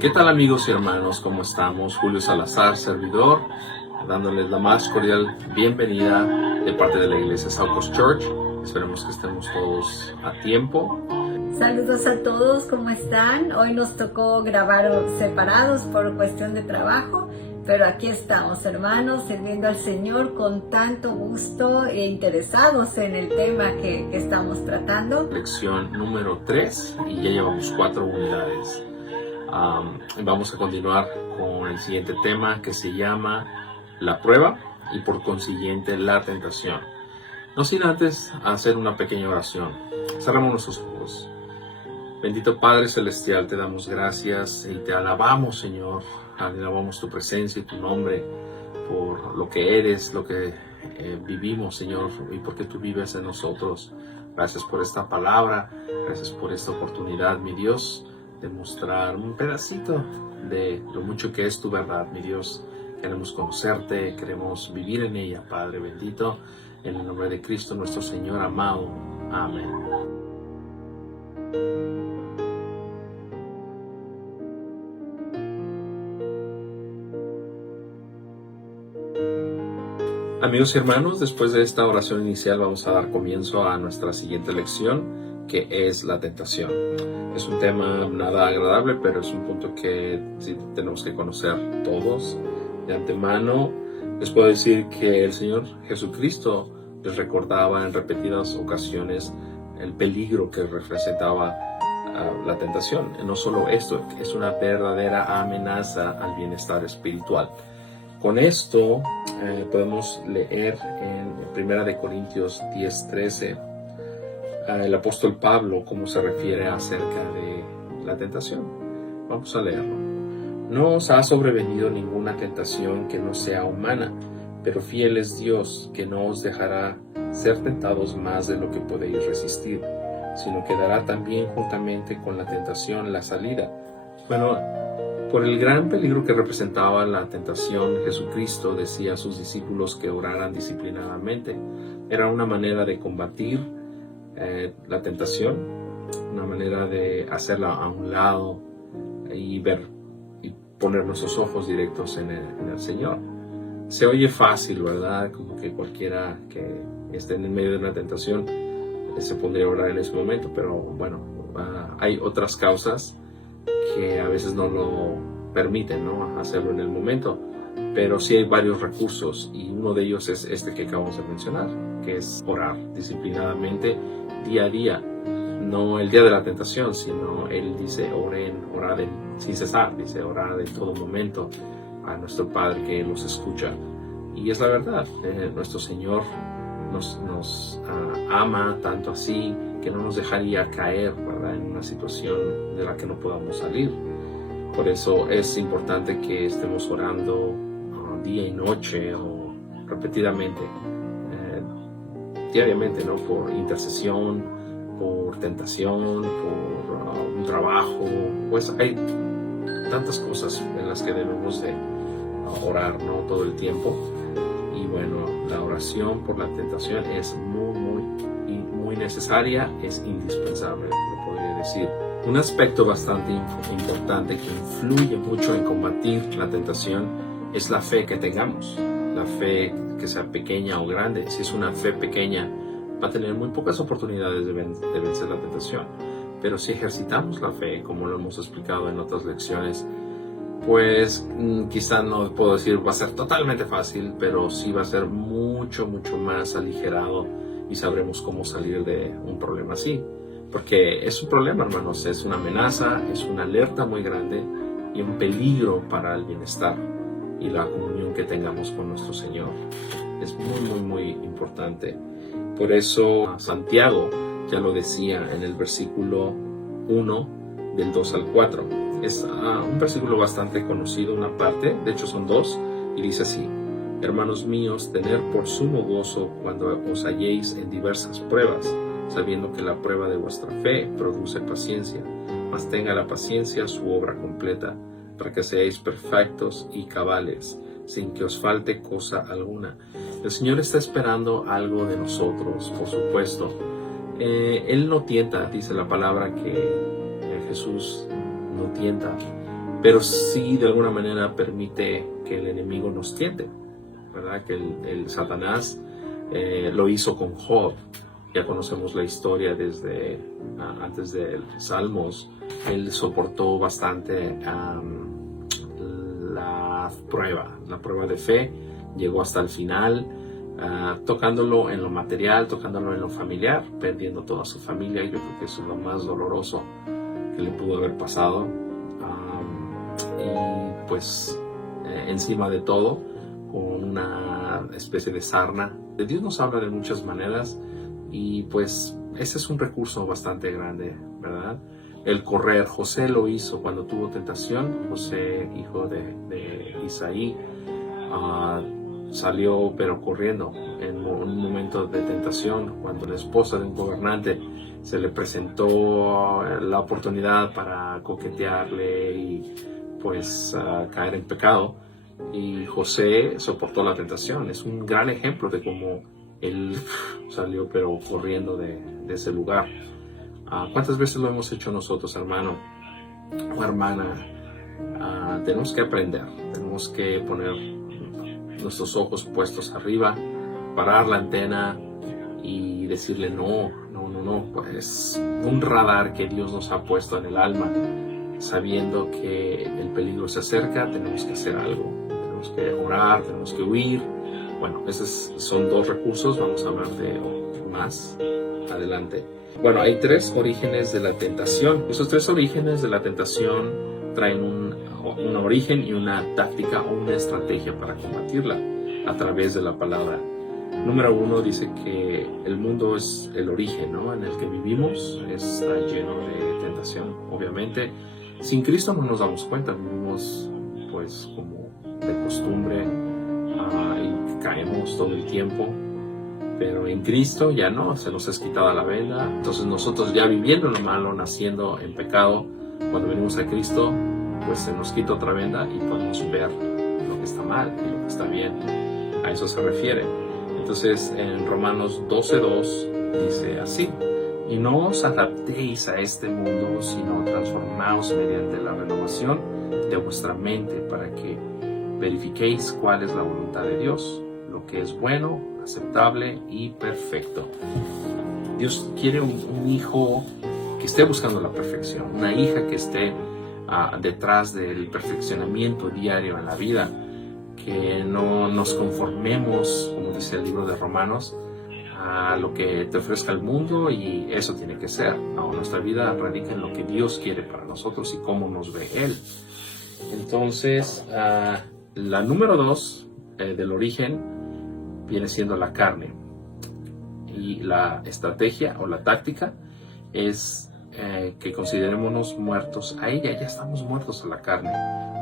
¿Qué tal, amigos y hermanos? ¿Cómo estamos? Julio Salazar, servidor, dándoles la más cordial bienvenida de parte de la iglesia South Coast Church. Esperemos que estemos todos a tiempo. Saludos a todos, ¿cómo están? Hoy nos tocó grabar separados por cuestión de trabajo, pero aquí estamos, hermanos, sirviendo al Señor con tanto gusto e interesados en el tema que estamos tratando. Lección número 3 y ya llevamos 4 unidades. Vamos a continuar con el siguiente tema que se llama la prueba y por consiguiente la tentación. No sin antes hacer una pequeña oración. Cerramos nuestros ojos. Bendito Padre Celestial, te damos gracias y te alabamos, Señor. Alabamos tu presencia y tu nombre por lo que eres, lo que vivimos, Señor, y porque tú vives en nosotros. Gracias por esta palabra, gracias por esta oportunidad, mi Dios, de mostrar un pedacito de lo mucho que es tu verdad, mi Dios. Queremos conocerte, queremos vivir en ella, Padre bendito, en el nombre de Cristo nuestro Señor amado. Amén. Amigos y hermanos, después de esta oración inicial vamos a dar comienzo a nuestra siguiente lección, que es la tentación. Es un tema nada agradable, pero es un punto que sí tenemos que conocer todos. De antemano, les puedo decir que el Señor Jesucristo les recordaba en repetidas ocasiones el peligro que representaba la tentación. No solo esto, es una verdadera amenaza al bienestar espiritual. Con esto podemos leer en 1 Corintios 10:13 el apóstol Pablo cómo se refiere acerca de la tentación. Vamos a leerlo. No os ha sobrevenido ninguna tentación que no sea humana, pero fiel es Dios, que no os dejará ser tentados más de lo que podéis resistir, sino que dará también juntamente con la tentación la salida. Bueno, por el gran peligro que representaba la tentación, Jesucristo decía a sus discípulos que oraran disciplinadamente. Era una manera de combatir la tentación, una manera de hacerla a un lado y ver y poner nuestros ojos directos en el Señor. Se oye fácil, ¿verdad? Como que cualquiera que esté en el medio de una tentación se pondría a orar en ese momento, pero bueno, hay otras causas que a veces no lo permiten, ¿no?, hacerlo en el momento, pero sí hay varios recursos y uno de ellos es este que acabamos de mencionar, que es orar disciplinadamente día a día, no el día de la tentación, sino él dice orad sin cesar, dice orar en todo momento a nuestro Padre que los escucha. Y es la verdad, nuestro Señor nos ama tanto así que no nos dejaría caer, ¿verdad?, en una situación de la que no podamos salir. Por eso es importante que estemos orando día y noche o repetidamente, diariamente, ¿no?, por intercesión, por tentación, por un trabajo. Pues hay tantas cosas en las que debemos de orar, ¿no?, todo el tiempo. Y bueno, la oración por la tentación es muy necesaria, es indispensable, lo podría decir. Un aspecto bastante importante que influye mucho en combatir la tentación es la fe que tengamos. La fe, que sea pequeña o grande. Si es una fe pequeña, va a tener muy pocas oportunidades de vencer la tentación. Pero si ejercitamos la fe, como lo hemos explicado en otras lecciones, pues quizá no puedo decir va a ser totalmente fácil, pero sí va a ser mucho más aligerado y sabremos cómo salir de un problema así. Porque es un problema, hermanos, es una amenaza, es una alerta muy grande y un peligro para el bienestar y la comunión que tengamos con nuestro Señor. Es muy importante. Por eso Santiago ya lo decía en el versículo 1 del 2 al 4. Es un versículo bastante conocido, una parte, de hecho son dos, y dice así: Hermanos míos, tened por sumo gozo cuando os halléis en diversas pruebas, sabiendo que la prueba de vuestra fe produce paciencia, mas tenga la paciencia su obra completa, para que seáis perfectos y cabales, sin que os falte cosa alguna. El Señor está esperando algo de nosotros, por supuesto. Él no tienta, dice la palabra que Jesús no tienta, pero sí de alguna manera permite que el enemigo nos tiente, ¿verdad? Que el Satanás lo hizo con Job. Ya conocemos la historia desde antes de Salmos. Él soportó bastante la prueba de fe, llegó hasta el final, tocándolo en lo material, tocándolo en lo familiar, perdiendo toda su familia. Yo creo que eso es lo más doloroso que le pudo haber pasado. Y pues encima de todo, con una especie de sarna. Dios nos habla de muchas maneras y pues ese es un recurso bastante grande, ¿verdad? El correr, José lo hizo cuando tuvo tentación. José, hijo de Isaí, salió pero corriendo en un momento de tentación, cuando la esposa de un gobernante se le presentó la oportunidad para coquetearle y pues caer en pecado, y José soportó la tentación. Es un gran ejemplo de cómo él salió pero corriendo de ese lugar. ¿Cuántas veces lo hemos hecho nosotros, hermano o hermana? Tenemos que aprender, tenemos que poner nuestros ojos puestos arriba, parar la antena y decirle no, pues un radar que Dios nos ha puesto en el alma, sabiendo que el peligro se acerca. Tenemos que hacer algo, tenemos que orar, tenemos que huir. Bueno, esos son dos recursos, vamos a hablar de más adelante. Bueno, hay tres orígenes de la tentación. Esos tres orígenes de la tentación traen un origen y una táctica o una estrategia para combatirla a través de la palabra. Número uno, dice que el mundo es el origen, ¿no?, en el que vivimos. Está lleno de tentación. Obviamente, sin Cristo no nos damos cuenta, vivimos pues como de costumbre y caemos todo el tiempo. Pero en Cristo ya no, se nos es quitada la venda. Entonces nosotros, ya viviendo en lo malo, naciendo en pecado, cuando venimos a Cristo, pues se nos quita otra venda y podemos ver lo que está mal y lo que está bien. A eso se refiere. Entonces en Romanos 12:2 dice así: y no os adaptéis a este mundo, sino transformaos mediante la renovación de vuestra mente, para que verifiquéis cuál es la voluntad de Dios, lo que es bueno, aceptable y perfecto. Dios quiere un hijo que esté buscando la perfección, una hija que esté detrás del perfeccionamiento diario en la vida, que no nos conformemos, como dice el libro de Romanos, a lo que te ofrezca el mundo y eso tiene que ser. No, nuestra vida radica en lo que Dios quiere para nosotros y cómo nos ve Él. Entonces, la número 2 del origen viene siendo la carne, y la estrategia o la táctica es que considerémonos muertos a ella. Ya estamos muertos a la carne.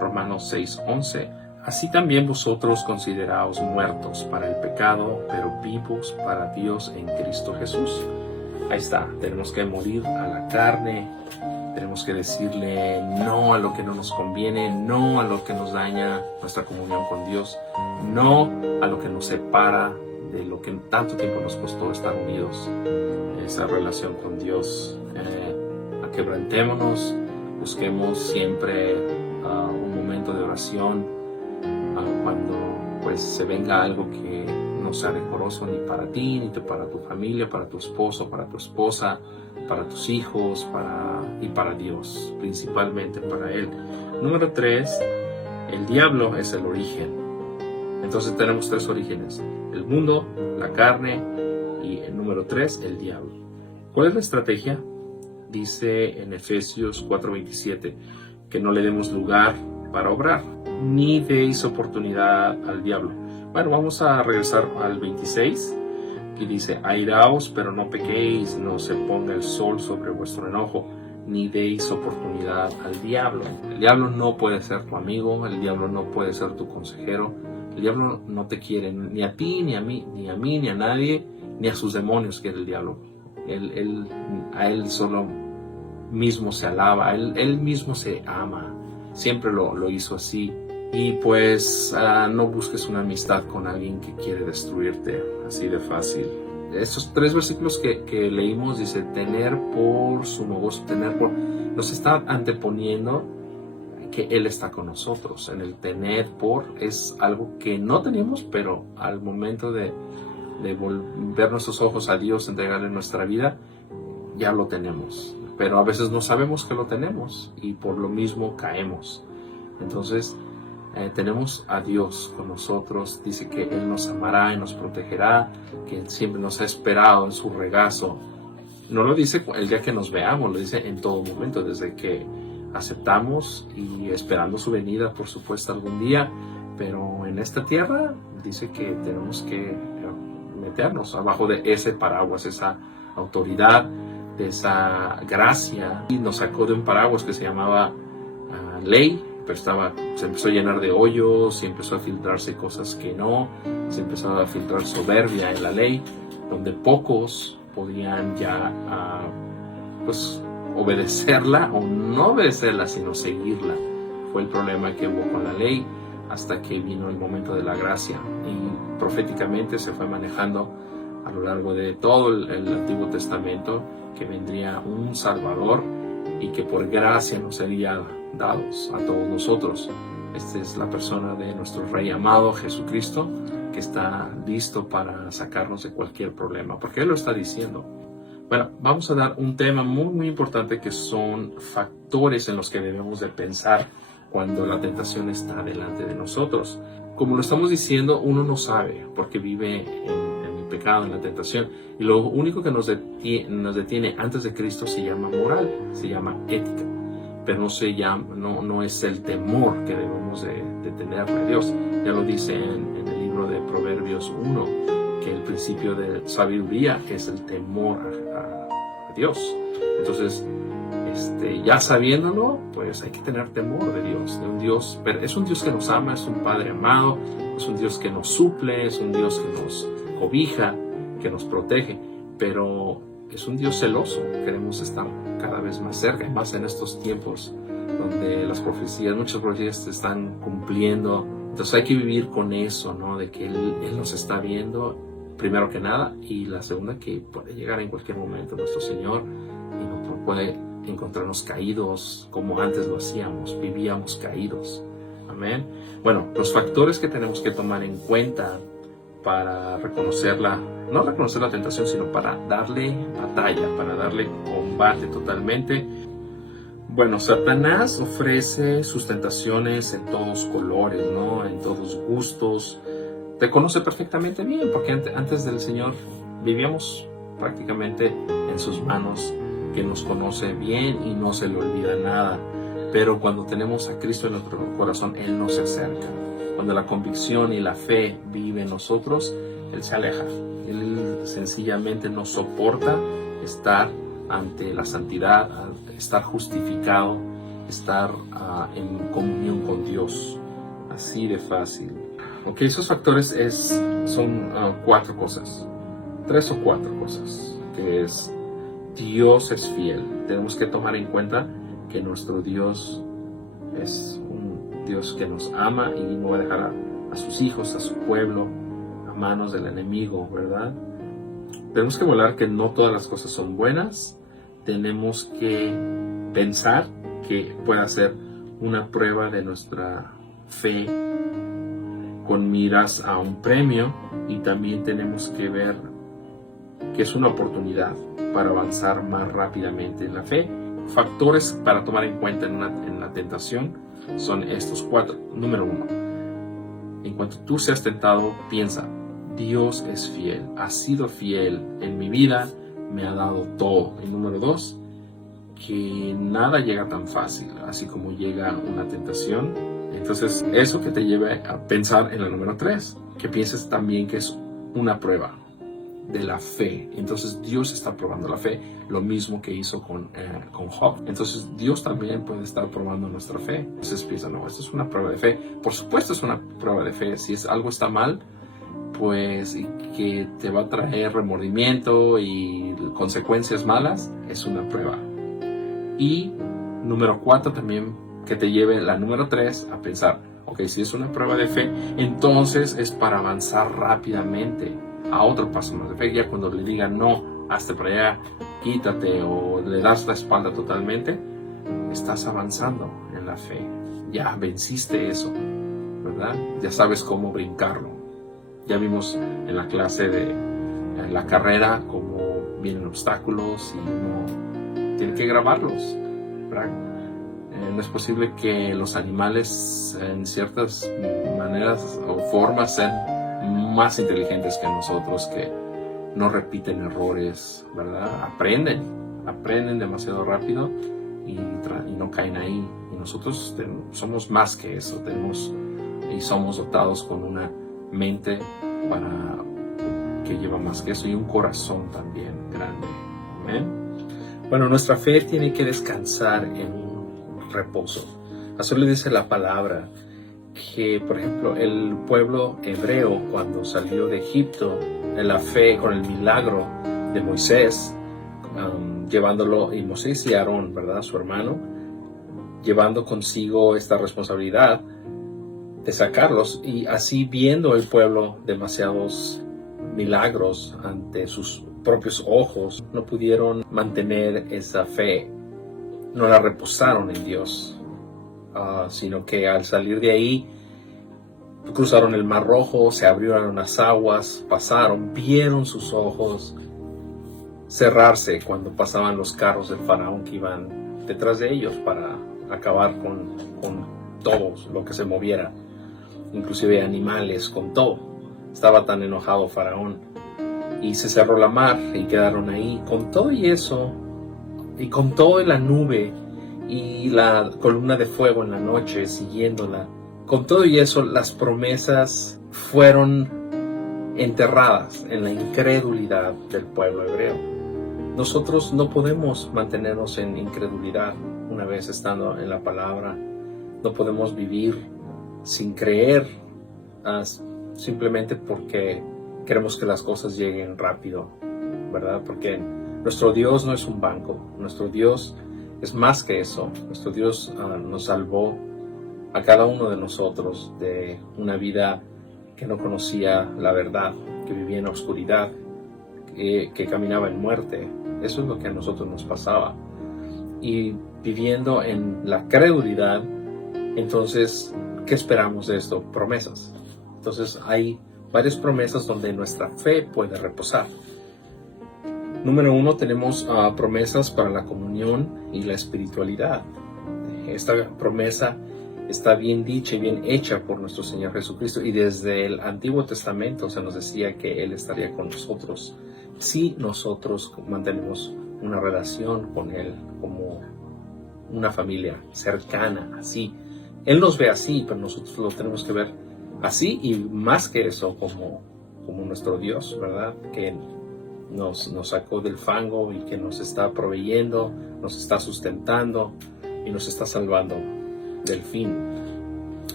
Romanos 6:11: así también vosotros consideraos muertos para el pecado, pero vivos para Dios en Cristo Jesús. Ahí está, tenemos que morir a la carne, tenemos que decirle no a lo que no nos conviene, no a lo que nos daña nuestra comunión con Dios, no a lo que nos separa de lo que tanto tiempo nos costó estar unidos, esa relación con Dios. Quebrantémonos, busquemos siempre un momento de oración cuando pues se venga algo que no sea decoroso ni para ti, ni para tu familia, para tu esposo, para tu esposa, para tus hijos, y para Dios, principalmente para Él. Número 3, el diablo es el origen. Entonces tenemos tres orígenes: el mundo, la carne y el número 3, el diablo. ¿Cuál es la estrategia? Dice en Efesios 4:27 que no le demos lugar para obrar, ni deis oportunidad al diablo. Bueno, vamos a regresar al 26, que dice: airaos, pero no pequéis, no se ponga el sol sobre vuestro enojo, ni deis oportunidad al diablo. El diablo no puede ser tu amigo, el diablo no puede ser tu consejero, el diablo no te quiere, ni a ti, ni a mí, ni a nadie, ni a sus demonios quiere el diablo. A él solo mismo se alaba, él mismo se ama, siempre lo hizo así. Y pues no busques una amistad con alguien que quiere destruirte así de fácil. Estos tres versículos que leímos, dice tener por sumo gozo, nos está anteponiendo que Él está con nosotros. En el tener por es algo que no teníamos, pero al momento de volver nuestros ojos a Dios, entregarle nuestra vida, ya lo tenemos. Pero a veces no sabemos que lo tenemos y por lo mismo caemos. Entonces tenemos a Dios con nosotros. Dice que Él nos amará y nos protegerá, que Él siempre nos ha esperado en su regazo. No lo dice el día que nos veamos, lo dice en todo momento, desde que aceptamos y esperando su venida, por supuesto, algún día. Pero en esta tierra dice que tenemos que meternos abajo de ese paraguas, esa autoridad, de esa gracia. Y nos sacó de un paraguas que se llamaba ley, pero se empezó a llenar de hoyos y empezó a filtrarse cosas que no, se empezó a filtrar soberbia en la ley, donde pocos podían ya pues obedecerla o no obedecerla, sino seguirla. Fue el problema que hubo con la ley hasta que vino el momento de la gracia, y proféticamente se fue manejando a lo largo de todo el Antiguo Testamento que vendría un Salvador y que por gracia nos sería dados a todos nosotros. Esta es la persona de nuestro Rey amado Jesucristo, que está listo para sacarnos de cualquier problema, porque Él lo está diciendo. Bueno, vamos a dar un tema muy muy importante, que son factores en los que debemos de pensar cuando la tentación está delante de nosotros. Como lo estamos diciendo, uno no sabe porque vive en el pecado, en la tentación, y lo único que nos detiene antes de Cristo se llama moral, se llama ética, pero no es el temor que debemos de tenerle a Dios. Ya lo dice en el libro de Proverbios 1, que el principio de sabiduría es el temor a Dios. Entonces, ya sabiéndolo, pues hay que tener temor de Dios, de un Dios, pero es un Dios que nos ama, es un Padre amado, es un Dios que nos suple, es un Dios que nos cobija, que nos protege, pero es un Dios celoso. Queremos estar cada vez más cerca, más en estos tiempos donde muchas profecías se están cumpliendo. Entonces hay que vivir con eso, ¿no? De que Él nos está viendo, primero que nada, y la segunda, que puede llegar en cualquier momento nuestro Señor y no puede encontrarnos caídos como antes lo hacíamos, vivíamos caídos. Amén. Bueno, los factores que tenemos que tomar en cuenta para no reconocer la tentación, sino para darle batalla, para darle combate totalmente. Bueno, Satanás ofrece sus tentaciones en todos colores, ¿no? En todos gustos. Te conoce perfectamente bien, porque antes del Señor vivíamos prácticamente en sus manos, que nos conoce bien y no se le olvida nada. Pero cuando tenemos a Cristo en nuestro corazón, Él nos acerca. Cuando la convicción y la fe vive en nosotros, Él se aleja. Él sencillamente no soporta estar ante la santidad, estar justificado, estar en comunión con Dios. Así de fácil. Ok, esos factores son 4 cosas. 3 o 4 cosas. Que es: Dios es fiel. Tenemos que tomar en cuenta que nuestro Dios es un Dios que nos ama y no va a dejar a sus hijos, a su pueblo, a manos del enemigo, ¿verdad? Tenemos que volar que no todas las cosas son buenas. Tenemos que pensar que puede ser una prueba de nuestra fe con miras a un premio, y también tenemos que ver que es una oportunidad para avanzar más rápidamente en la fe. Factores para tomar en cuenta en la tentación son estos 4. Número 1, en cuanto tú seas tentado, piensa: Dios es fiel, ha sido fiel en mi vida, me ha dado todo. Y número 2, que nada llega tan fácil, así como llega una tentación. Entonces, eso que te lleve a pensar en la número 3, que pienses también que es una prueba de la fe. Entonces Dios está probando la fe, lo mismo que hizo con Job. Entonces Dios también puede estar probando nuestra fe. Entonces piensa: no, esto es una prueba de fe. Por supuesto es una prueba de fe. Si algo está mal, pues, y que te va a traer remordimiento y consecuencias malas, es una prueba. Y número 4 también, que te lleve la número 3 a pensar: ok, si es una prueba de fe, entonces es para avanzar rápidamente a otro paso más de fe. Ya cuando le digan: no, hazte para allá, quítate, o le das la espalda totalmente, estás avanzando en la fe. ya venciste eso, ¿verdad? Ya sabes cómo brincarlo. Ya vimos en la clase de la carrera cómo vienen obstáculos y uno tiene que grabarlos, ¿verdad? No es posible que los animales en ciertas maneras o formas sean más inteligentes que nosotros, que no repiten errores, ¿verdad? Aprenden demasiado rápido y no caen ahí. Y nosotros somos más que eso, y somos dotados con una mente que lleva más que eso y un corazón también grande. ¿Amén? Bueno, nuestra fe tiene que descansar en un reposo. Así le dice la palabra que, por ejemplo, el pueblo hebreo cuando salió de Egipto, en la fe con el milagro de Moisés, llevándolo, y Moisés y Aarón, ¿verdad?, su hermano, llevando consigo esta responsabilidad de sacarlos, y así viendo el pueblo demasiados milagros ante sus propios ojos, no pudieron mantener esa fe, no la reposaron en Dios, sino que al salir de ahí cruzaron el Mar Rojo, se abrieron las aguas, pasaron, vieron sus ojos cerrarse cuando pasaban los carros del faraón que iban detrás de ellos para acabar con todo lo que se moviera, inclusive animales, con todo. Estaba tan enojado faraón, y se cerró la mar y quedaron ahí con todo y eso, y con todo la nube y la columna de fuego en la noche siguiéndola. Con todo y eso, las promesas fueron enterradas en la incredulidad del pueblo hebreo. Nosotros no podemos mantenernos en incredulidad una vez estando en la palabra. No podemos vivir sin creer, simplemente porque queremos que las cosas lleguen rápido, ¿verdad? Porque nuestro Dios no es un banco. Nuestro Dios es más que eso. Nuestro Dios nos salvó a cada uno de nosotros de una vida que no conocía la verdad, que vivía en oscuridad, que caminaba en muerte. Eso es lo que a nosotros nos pasaba. Y viviendo en la credulidad, entonces, ¿qué esperamos de esto? Promesas. Entonces hay varias promesas donde nuestra fe puede reposar. Número 1, tenemos promesas para la comunión y la espiritualidad. Esta promesa está bien dicha y bien hecha por nuestro Señor Jesucristo, y desde el Antiguo Testamento se nos decía que Él estaría con nosotros si nosotros mantenemos una relación con Él como una familia cercana, así. Él nos ve así, pero nosotros lo tenemos que ver así, y más que eso, como nuestro Dios, ¿verdad? Que nos sacó del fango y que nos está proveyendo, nos está sustentando y nos está salvando del fin.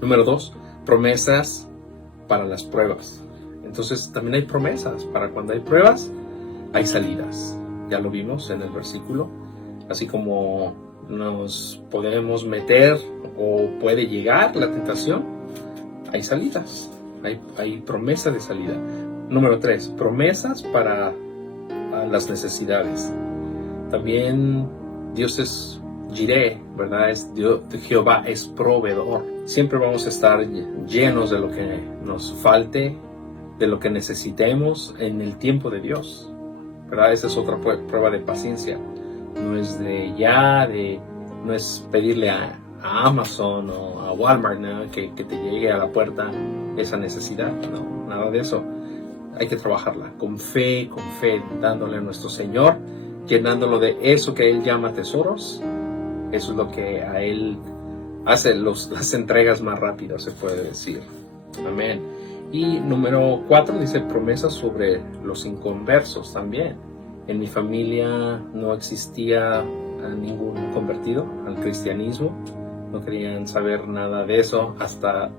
Número 2, promesas para las pruebas. Entonces también hay promesas para cuando hay pruebas, hay salidas. Ya lo vimos en el versículo. Así como nos podemos meter o puede llegar la tentación, hay salidas. Hay promesa de salida. Número 3, promesas para las necesidades. También Dios es Jireh, ¿verdad? Jehová es proveedor. Siempre vamos a estar llenos de lo que nos falte, de lo que necesitemos en el tiempo de Dios, ¿verdad? Esa es otra prueba de paciencia. No es no es pedirle a Amazon o a Walmart, ¿no?, que te llegue a la puerta esa necesidad. No, nada de eso. Hay que trabajarla con fe, dándole a nuestro Señor, llenándolo de eso que Él llama tesoros. Eso es lo que a Él hace las entregas más rápidas, se puede decir. Amén. Y número 4 dice promesas sobre los inconversos también. En mi familia no existía ningún convertido al cristianismo. No querían saber nada de eso hasta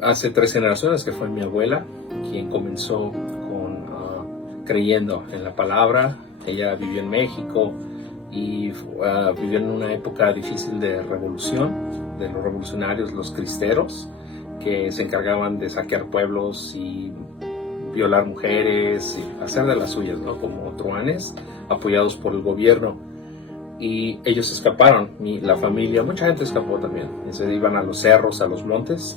hace 3 generaciones, que fue mi abuela quien comenzó creyendo en la palabra. Ella vivió en México y vivió en una época difícil de revolución, de los revolucionarios, los cristeros, que se encargaban de saquear pueblos y violar mujeres y hacer de las suyas, ¿no?, como truanes apoyados por el gobierno. y ellos escaparon, la familia, mucha gente escapó también, y se iban a los cerros, a los montes,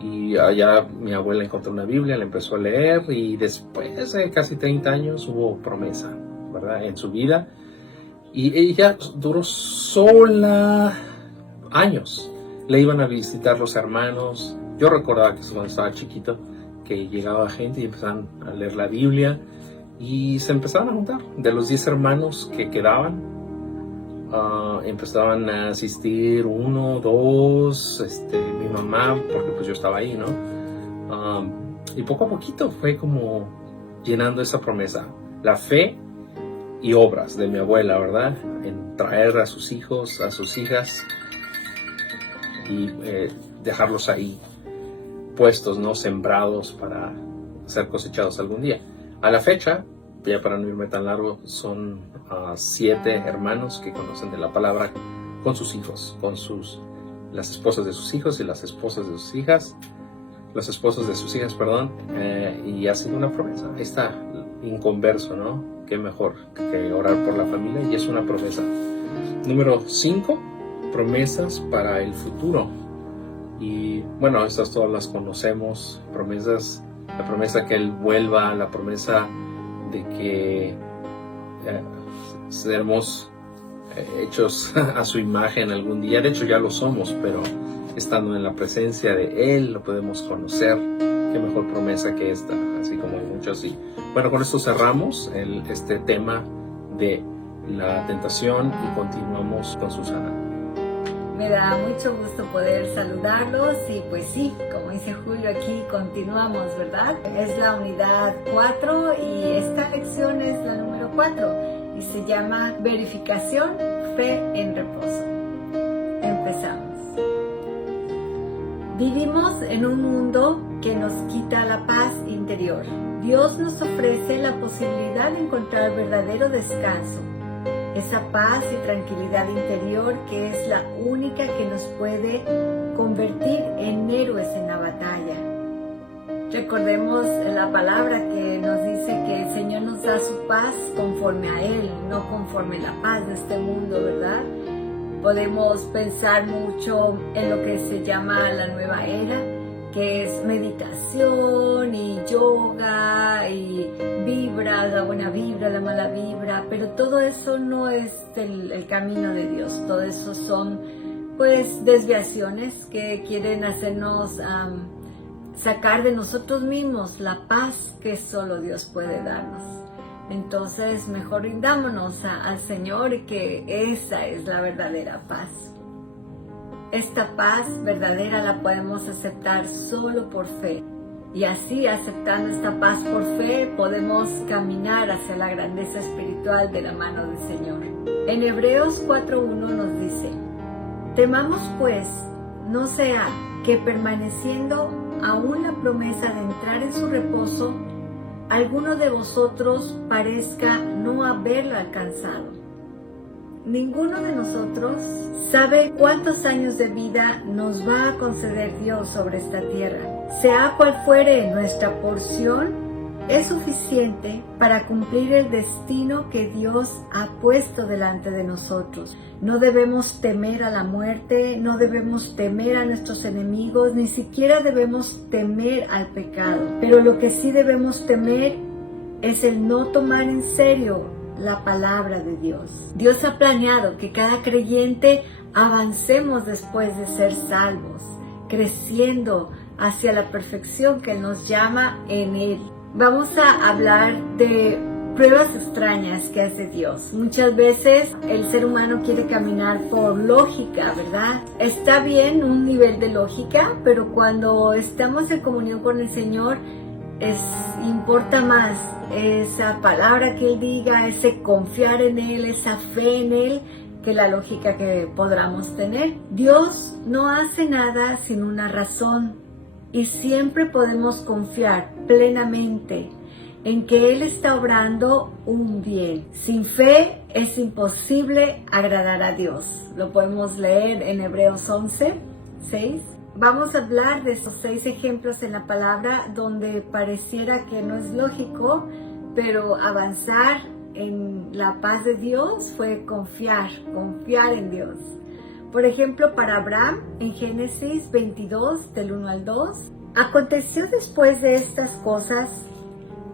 y allá mi abuela encontró una Biblia, la empezó a leer, y después de casi 30 años hubo promesa, ¿verdad?, en su vida, y ella duró sola años. Le iban a visitar los hermanos. Yo recordaba que cuando estaba chiquito, que llegaba gente y empezaban a leer la Biblia, y se empezaban a juntar. De los 10 hermanos que quedaban, empezaban a asistir 1, 2, mi mamá, porque pues yo estaba ahí, ¿no? Y poco a poquito fue como llenando esa promesa, la fe y obras de mi abuela, ¿verdad? En traer a sus hijos, a sus hijas, y dejarlos ahí puestos, ¿no?, sembrados para ser cosechados algún día. A la fecha, ya para no irme tan largo, son 7 hermanos que conocen de la palabra con sus hijos, con las esposas de sus hijos y las esposas de sus hijas, los esposos de sus hijas, perdón, y ha sido una promesa. Ahí está, inconverso, ¿no? Qué mejor que orar por la familia, y es una promesa. Número 5, promesas para el futuro. Y bueno, estas todas las conocemos, promesas, la promesa que Él vuelva, la promesa de que seremos hechos a su imagen algún día. De hecho ya lo somos, pero estando en la presencia de Él lo podemos conocer. Qué mejor promesa que esta, así como hay muchas. Y bueno, con esto cerramos este tema de la tentación y continuamos con Susana. Me da mucho gusto poder saludarlos y pues sí, como dice Julio, aquí continuamos, ¿verdad? Es la unidad 4 y esta lección es la número 4 y se llama Verificación, Fe en Reposo. Empezamos. Vivimos en un mundo que nos quita la paz interior. Dios nos ofrece la posibilidad de encontrar verdadero descanso, esa paz y tranquilidad interior que es la única que nos puede convertir en héroes en la batalla. Recordemos la palabra que nos dice que el Señor nos da su paz conforme a Él, no conforme a la paz de este mundo, ¿verdad? Podemos pensar mucho en lo que se llama la nueva era, que es meditación y yoga y vibra, la buena vibra, la mala vibra, pero todo eso no es el camino de Dios. Todo eso son pues desviaciones que quieren hacernos sacar de nosotros mismos la paz que solo Dios puede darnos. Entonces mejor rindámonos al Señor, y que esa es la verdadera paz. Esta paz verdadera la podemos aceptar solo por fe. Y así, aceptando esta paz por fe, podemos caminar hacia la grandeza espiritual de la mano del Señor. En Hebreos 4:1 nos dice: temamos pues, no sea que permaneciendo aún la promesa de entrar en su reposo, alguno de vosotros parezca no haberla alcanzado. Ninguno de nosotros sabe cuántos años de vida nos va a conceder Dios sobre esta tierra. Sea cual fuere nuestra porción, es suficiente para cumplir el destino que Dios ha puesto delante de nosotros. No debemos temer a la muerte, no debemos temer a nuestros enemigos, ni siquiera debemos temer al pecado. Pero lo que sí debemos temer es el no tomar en serio la palabra de Dios. Dios ha planeado que cada creyente avancemos después de ser salvos, creciendo hacia la perfección que Él nos llama en Él. Vamos a hablar de pruebas extrañas que hace Dios. Muchas veces el ser humano quiere caminar por lógica, ¿verdad? Está bien un nivel de lógica, pero cuando estamos en comunión con el Señor, importa más esa palabra que Él diga, ese confiar en Él, esa fe en Él, que la lógica que podamos tener. Dios no hace nada sin una razón y siempre podemos confiar plenamente en que Él está obrando un bien. Sin fe es imposible agradar a Dios. Lo podemos leer en Hebreos 11:6. Vamos a hablar de esos 6 ejemplos en la palabra donde pareciera que no es lógico, pero avanzar en la paz de Dios fue confiar en Dios. Por ejemplo, para Abraham, en Génesis 22, del 1 al 2, aconteció después de estas cosas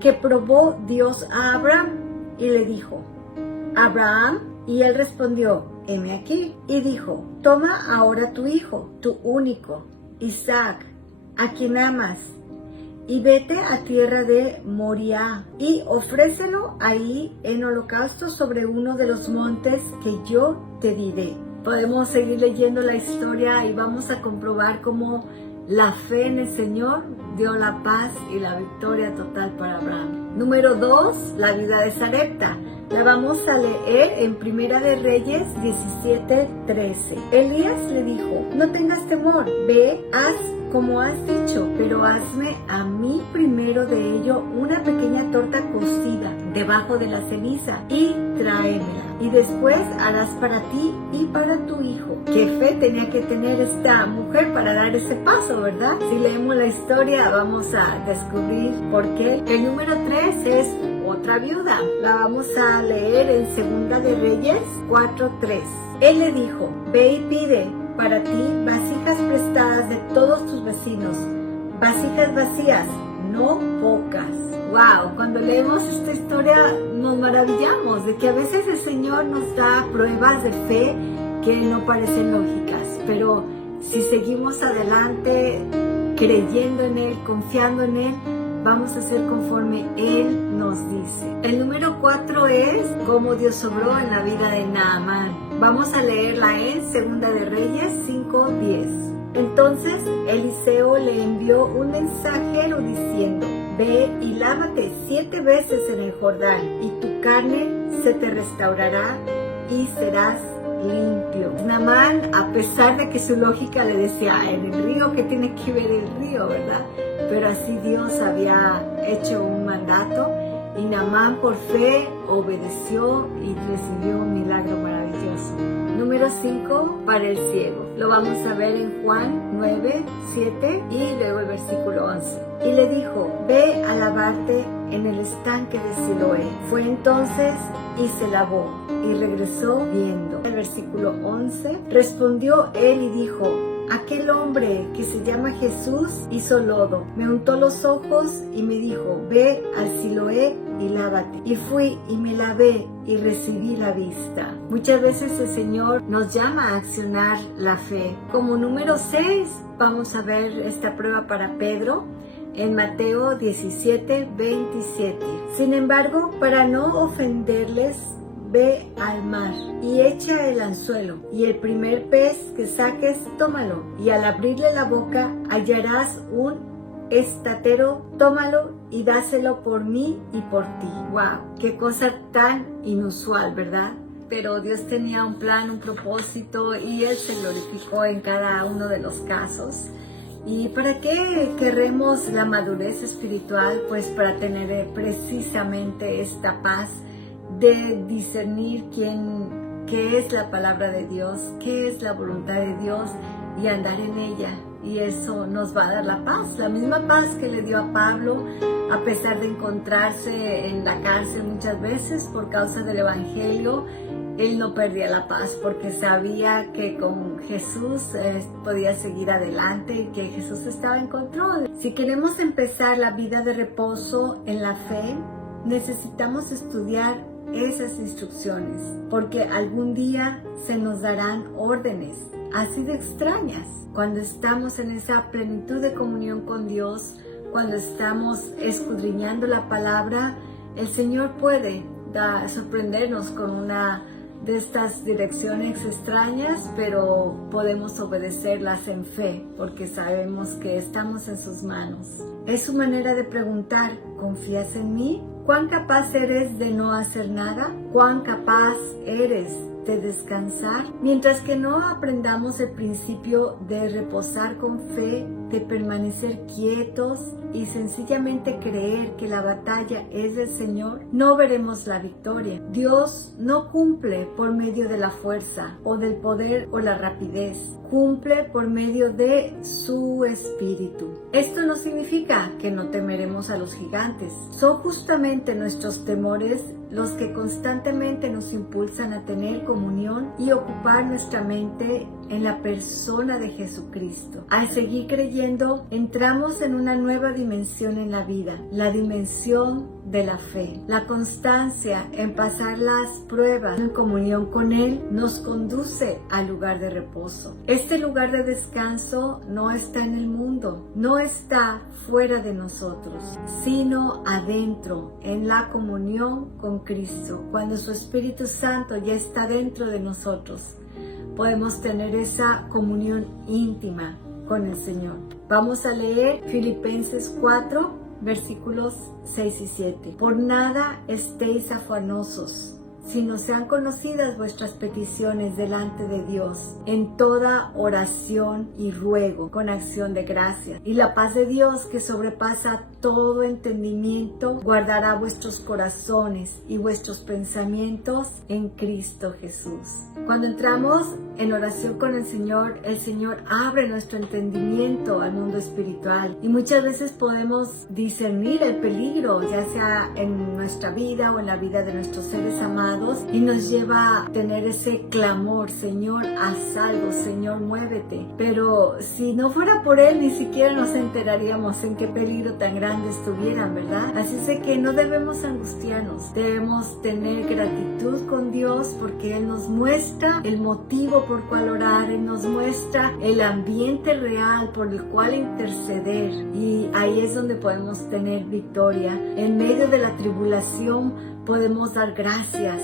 que probó Dios a Abraham y le dijo, Abraham, y él respondió, heme aquí. Y dijo, toma ahora tu hijo, tu único, Isaac, a quien amas, y vete a tierra de Moriah, y ofrécelo ahí en holocausto sobre uno de los montes que yo te diré. Podemos seguir leyendo la historia y vamos a comprobar cómo la fe en el Señor dio la paz y la victoria total para Abraham. Número 2, la viuda de Sarepta. La vamos a leer en Primera de Reyes 17:13. Elías le dijo, no tengas temor, ve, haz como has dicho, pero hazme a mí primero de ello una pequeña torta cocida debajo de la ceniza y tráemela. Y después harás para ti y para tu hijo. Qué fe tenía que tener esta mujer para dar ese paso, ¿verdad? Si leemos la historia vamos a descubrir por qué. El número 3 es otra viuda. La vamos a leer en Segunda de Reyes 4:3. Él le dijo, ve y pide para ti vasijas prestadas de todos tus vecinos, vasijas vacías, no pocas. Wow, cuando leemos esta historia nos maravillamos de que a veces el Señor nos da pruebas de fe que no parecen lógicas, pero si seguimos adelante creyendo en Él, confiando en Él, vamos a hacer conforme Él nos dice. El número 4 es cómo Dios obró en la vida de Naamán. Vamos a leerla en Segunda de Reyes 5:10. Entonces Eliseo le envió un mensajero diciendo, ve y lávate 7 veces en el Jordán, y tu carne se te restaurará y serás limpio. Naamán, a pesar de que su lógica le decía, en el río, ¿qué tiene que ver el río, verdad? Pero así Dios había hecho un mandato y Naamán por fe obedeció y recibió un milagro maravilloso. Número 5, para el ciego. Lo vamos a ver en Juan 9:7 y luego el versículo 11. Y le dijo, ve a lavarte en el estanque de Siloé. Fue entonces y se lavó y regresó viendo. El versículo 11, respondió él y dijo, aquel hombre que se llama Jesús hizo lodo, me untó los ojos y me dijo, ve al Siloé y lávate. Y fui y me lavé y recibí la vista. Muchas veces el Señor nos llama a accionar la fe. Como número 6, vamos a ver esta prueba para Pedro en Mateo 17:27. Sin embargo, para no ofenderles, ve al mar y echa el anzuelo, y el primer pez que saques, tómalo, y al abrirle la boca hallarás un estatero, tómalo y dáselo por mí y por ti. ¡Wow! ¡Qué cosa tan inusual!, ¿verdad? Pero Dios tenía un plan, un propósito, y Él se glorificó en cada uno de los casos. ¿Y para qué queremos la madurez espiritual? Pues para tener precisamente esta paz de discernir qué es la palabra de Dios, qué es la voluntad de Dios y andar en ella. Y eso nos va a dar la paz, la misma paz que le dio a Pablo, a pesar de encontrarse en la cárcel muchas veces por causa del Evangelio. Él no perdía la paz porque sabía que con Jesús podía seguir adelante y que Jesús estaba en control. Si queremos empezar la vida de reposo en la fe, necesitamos estudiar esas instrucciones, porque algún día se nos darán órdenes así de extrañas. Cuando estamos en esa plenitud de comunión con Dios, cuando estamos escudriñando la palabra, el Señor puede sorprendernos con una de estas direcciones extrañas, pero podemos obedecerlas en fe, porque sabemos que estamos en sus manos. Es su manera de preguntar, ¿confías en mí? ¿Cuán capaz eres de no hacer nada? ¿Cuán capaz eres de descansar? Mientras que no aprendamos el principio de reposar con fe, de permanecer quietos y sencillamente creer que la batalla es del Señor, no veremos la victoria. Dios no cumple por medio de la fuerza o del poder o la rapidez. Cumple por medio de su Espíritu. Esto no significa que no temeremos a los gigantes. Son justamente nuestros temores los que constantemente nos impulsan a tener comunión y ocupar nuestra mente en la persona de Jesucristo. Al seguir creyendo, entramos en una nueva dimensión en la vida, la dimensión de la fe. La constancia en pasar las pruebas en comunión con Él nos conduce al lugar de reposo. Este lugar de descanso no está en el mundo, no está fuera de nosotros, sino adentro, en la comunión con Cristo. Cuando su Espíritu Santo ya está dentro de nosotros, podemos tener esa comunión íntima con el Señor. Vamos a leer Filipenses 4, versículos 6 y 7. Por nada estéis afanosos, sino sean conocidas vuestras peticiones delante de Dios, en toda oración y ruego, con acción de gracias. Y la paz de Dios, que sobrepasa todo entendimiento, guardará vuestros corazones y vuestros pensamientos en Cristo Jesús. Cuando entramos en oración con el Señor abre nuestro entendimiento al mundo espiritual. Y muchas veces podemos discernir el peligro, ya sea en nuestra vida o en la vida de nuestros seres amados, y nos lleva a tener ese clamor: Señor, haz algo, Señor, muévete. Pero si no fuera por Él, ni siquiera nos enteraríamos en qué peligro tan grande estuvieran, ¿verdad? Así es que no debemos angustiarnos, debemos tener gratitud con Dios, porque Él nos muestra el motivo por cual orar, Él nos muestra el ambiente real por el cual interceder, y ahí es donde podemos tener victoria. En medio de la tribulación podemos dar gracias,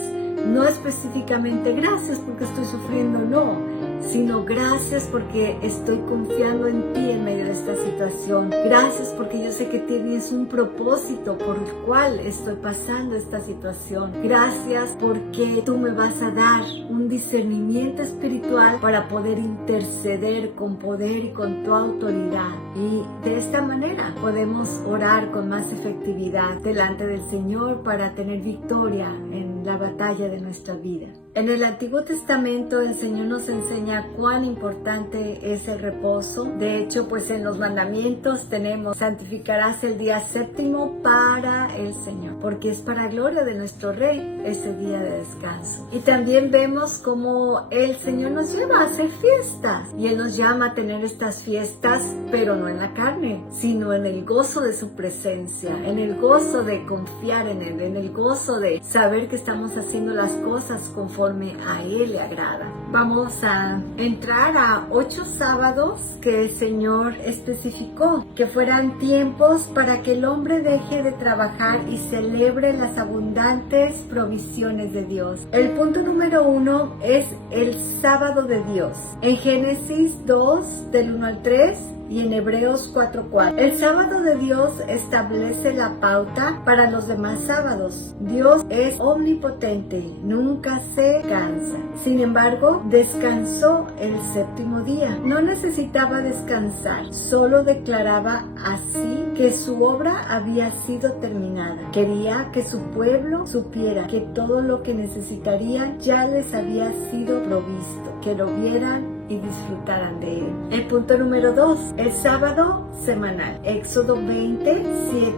no específicamente gracias porque estoy sufriendo, no, sino gracias porque estoy confiando en ti en medio de esta situación. Gracias porque yo sé que tienes un propósito por el cual estoy pasando esta situación. Gracias porque tú me vas a dar un discernimiento espiritual para poder interceder con poder y con tu autoridad. Y de esta manera podemos orar con más efectividad delante del Señor para tener victoria en la batalla de nuestra vida. En el Antiguo Testamento el Señor nos enseña cuán importante es el reposo. De hecho, pues en los mandamientos tenemos: santificarás el día séptimo para el Señor, porque es para gloria de nuestro Rey ese día de descanso. Y también vemos cómo el Señor nos lleva a hacer fiestas, y Él nos llama a tener estas fiestas, pero no en la carne, sino en el gozo de su presencia, en el gozo de confiar en Él, en el gozo de saber que estamos haciendo las cosas conforme a Él le agrada. Vamos a entrar a 8 sábados que el Señor especificó que fueran tiempos para que el hombre deje de trabajar y celebre las abundantes provisiones de Dios. El punto número 1 es el sábado de Dios. En Génesis 2, del 1 al 3, y en Hebreos 4:4. El sábado de Dios establece la pauta para los demás sábados. Dios es omnipotente, nunca se cansa. Sin embargo, descansó el séptimo día. No necesitaba descansar, solo declaraba así que su obra había sido terminada. Quería que su pueblo supiera que todo lo que necesitarían ya les había sido provisto, que lo vieran y disfrutaran de él. El punto número 2, el sábado semanal. Éxodo 20,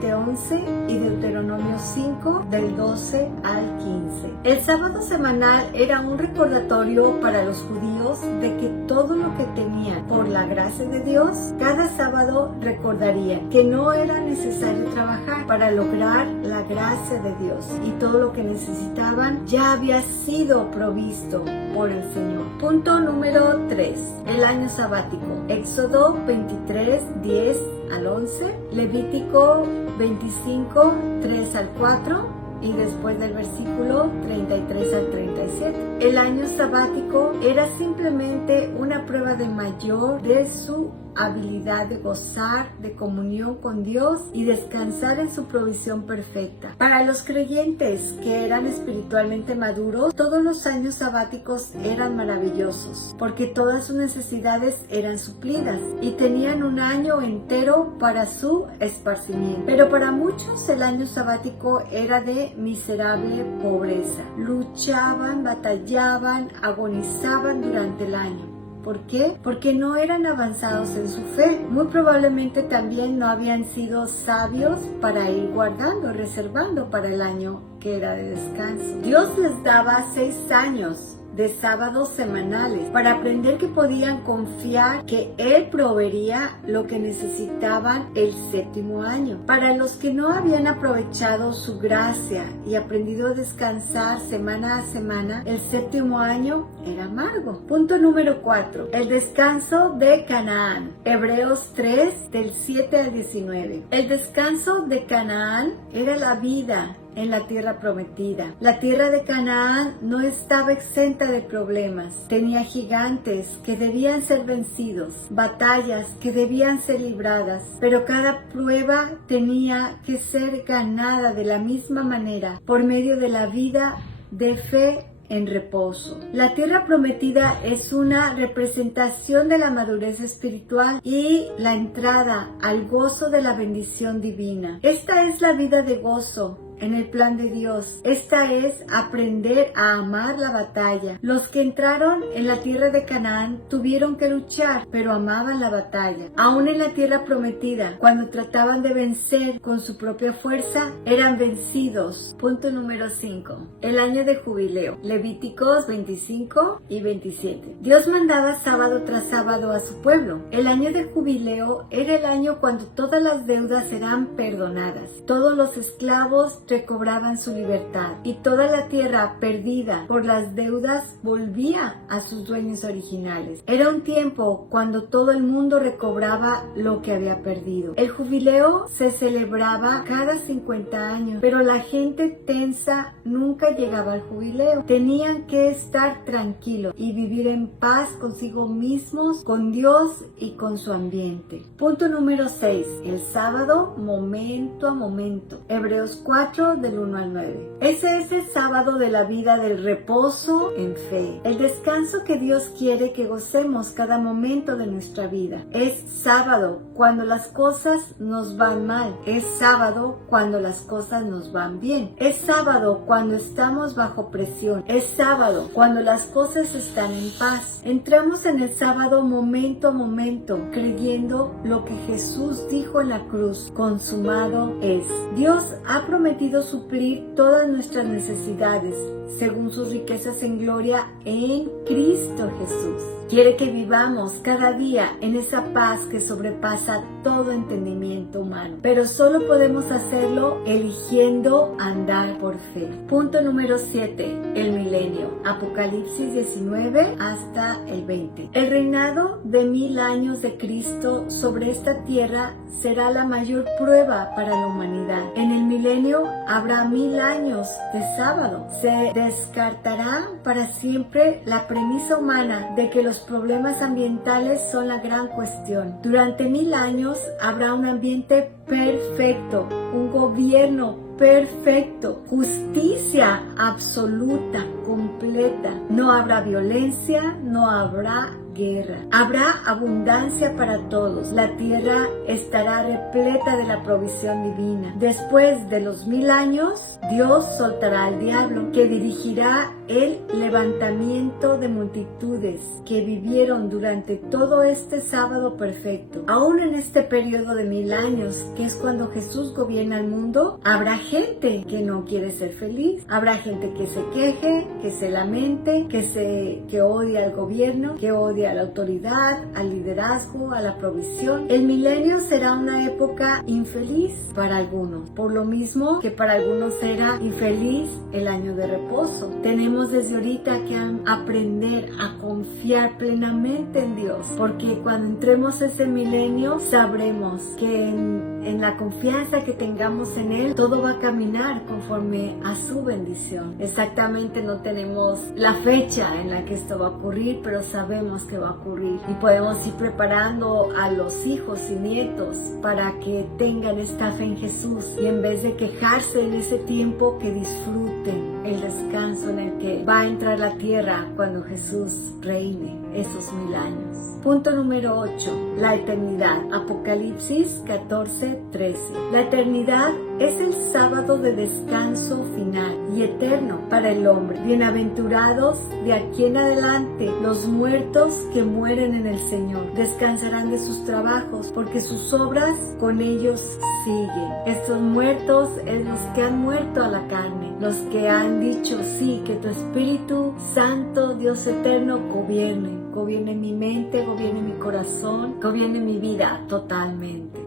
7-11 y Deuteronomio 5, del 12 al 15. El sábado semanal era un recordatorio para los judíos de que todo lo que tenían por la gracia de Dios, cada sábado recordarían que no era necesario trabajar para lograr la gracia de Dios, y todo lo que necesitaban ya había sido provisto por el Señor. Punto número 3, el año sabático. Éxodo 23, 10 al 11, Levítico 25, 3 al 4, y después del versículo 33 al 37. El año sabático era simplemente una prueba de mayor de su habilidad de gozar de comunión con Dios y descansar en su provisión perfecta. Para los creyentes que eran espiritualmente maduros, todos los años sabáticos eran maravillosos, porque todas sus necesidades eran suplidas y tenían un año entero para su esparcimiento. Pero para muchos el año sabático era de miserable pobreza. Luchaban, batallaban, agonizaban durante el año. ¿Por qué? Porque no eran avanzados en su fe. Muy probablemente también no habían sido sabios para ir guardando, reservando para el año que era de descanso. Dios les daba 6 años de sábados semanales para aprender que podían confiar que Él proveería lo que necesitaban el 7º año. Para los que no habían aprovechado su gracia y aprendido a descansar semana a semana, el 7º año era amargo. Punto número 4. El descanso de Canaán. Hebreos 3 del 7 al 19. El descanso de Canaán era la vida en la tierra prometida. La tierra de Canaán no estaba exenta de problemas. Tenía gigantes que debían ser vencidos, batallas que debían ser libradas, pero cada prueba tenía que ser ganada de la misma manera, por medio de la vida de fe en reposo. La tierra prometida es una representación de la madurez espiritual y la entrada al gozo de la bendición divina. Esta es la vida de gozo en el plan de Dios. Esta es aprender a amar la batalla. Los que entraron en la tierra de Canaán tuvieron que luchar, pero amaban la batalla. Aún en la tierra prometida, cuando trataban de vencer con su propia fuerza, eran vencidos. Punto número 5. El año de jubileo. Levíticos 25 y 27. Dios mandaba sábado tras sábado a su pueblo. El año de jubileo era el año cuando todas las deudas eran perdonadas. Todos los esclavos recobraban su libertad y toda la tierra perdida por las deudas volvía a sus dueños originales. Era un tiempo cuando todo el mundo recobraba lo que había perdido. El jubileo se celebraba cada 50 años, pero la gente tensa nunca llegaba al jubileo. Tenían que estar tranquilos y vivir en paz consigo mismos, con Dios y con su ambiente. Punto número 6. El sábado, momento a momento. Hebreos 4 del 1 al 9. Ese es el sábado de la vida del reposo en fe. El descanso que Dios quiere que gocemos cada momento de nuestra vida. Es sábado cuando las cosas nos van mal. Es sábado cuando las cosas nos van bien. Es sábado cuando estamos bajo presión. Es sábado cuando las cosas están en paz. Entramos en el sábado momento a momento, creyendo lo que Jesús dijo en la cruz: consumado es. Dios ha prometido suplir todas nuestras necesidades según sus riquezas en gloria en Cristo Jesús. Quiere que vivamos cada día en esa paz que sobrepasa todo entendimiento humano, pero solo podemos hacerlo eligiendo andar por fe. Punto número 7. El milenio. Apocalipsis 19 hasta el 20. El reinado de 1000 años de Cristo sobre esta tierra será la mayor prueba para la humanidad. En el milenio habrá 1000 años de sábado. Se descartará para siempre la premisa humana de que los problemas ambientales son la gran cuestión. Durante 1000 años habrá un ambiente perfecto, un gobierno perfecto, justicia absoluta, completa. No habrá violencia, no habrá guerra. Habrá abundancia para todos. La tierra estará repleta de la provisión divina. Después de los 1000 años, Dios soltará al diablo, que dirigirá el levantamiento de multitudes que vivieron durante todo este sábado perfecto. Aún en este periodo de 1000 años, que es cuando Jesús gobierna el mundo, habrá gente que no quiere ser feliz. Habrá gente que se queje, que se lamente, que odie al gobierno, que odie alude a la autoridad, al liderazgo, a la provisión. El milenio será una época infeliz para algunos, por lo mismo que para algunos será infeliz el año de reposo. Tenemos desde ahorita que aprender a confiar plenamente en Dios, porque cuando entremos a ese milenio sabremos que en la confianza que tengamos en Él, todo va a caminar conforme a su bendición. Exactamente no tenemos la fecha en la que esto va a ocurrir, pero sabemos que va a ocurrir y podemos ir preparando a los hijos y nietos para que tengan esta fe en Jesús y en vez de quejarse en ese tiempo, que disfruten el descanso en el que va a entrar la tierra cuando Jesús reine esos 1000 años. Punto número 8, la eternidad. Apocalipsis 14:13. La eternidad es el sábado de descanso final y eterno para el hombre. Bienaventurados de aquí en adelante los muertos que mueren en el Señor. Descansarán de sus trabajos porque sus obras con ellos siguen. Estos muertos es los que han muerto a la carne, los que han dicho sí, que tu Espíritu Santo, Dios eterno, gobierne mi mente, gobierne mi corazón, gobierne mi vida totalmente.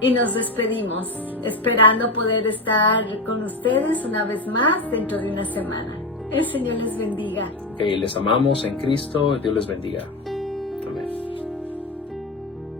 Y nos despedimos, esperando poder estar con ustedes una vez más dentro de una semana. El Señor les bendiga. Les amamos en Cristo, Dios les bendiga.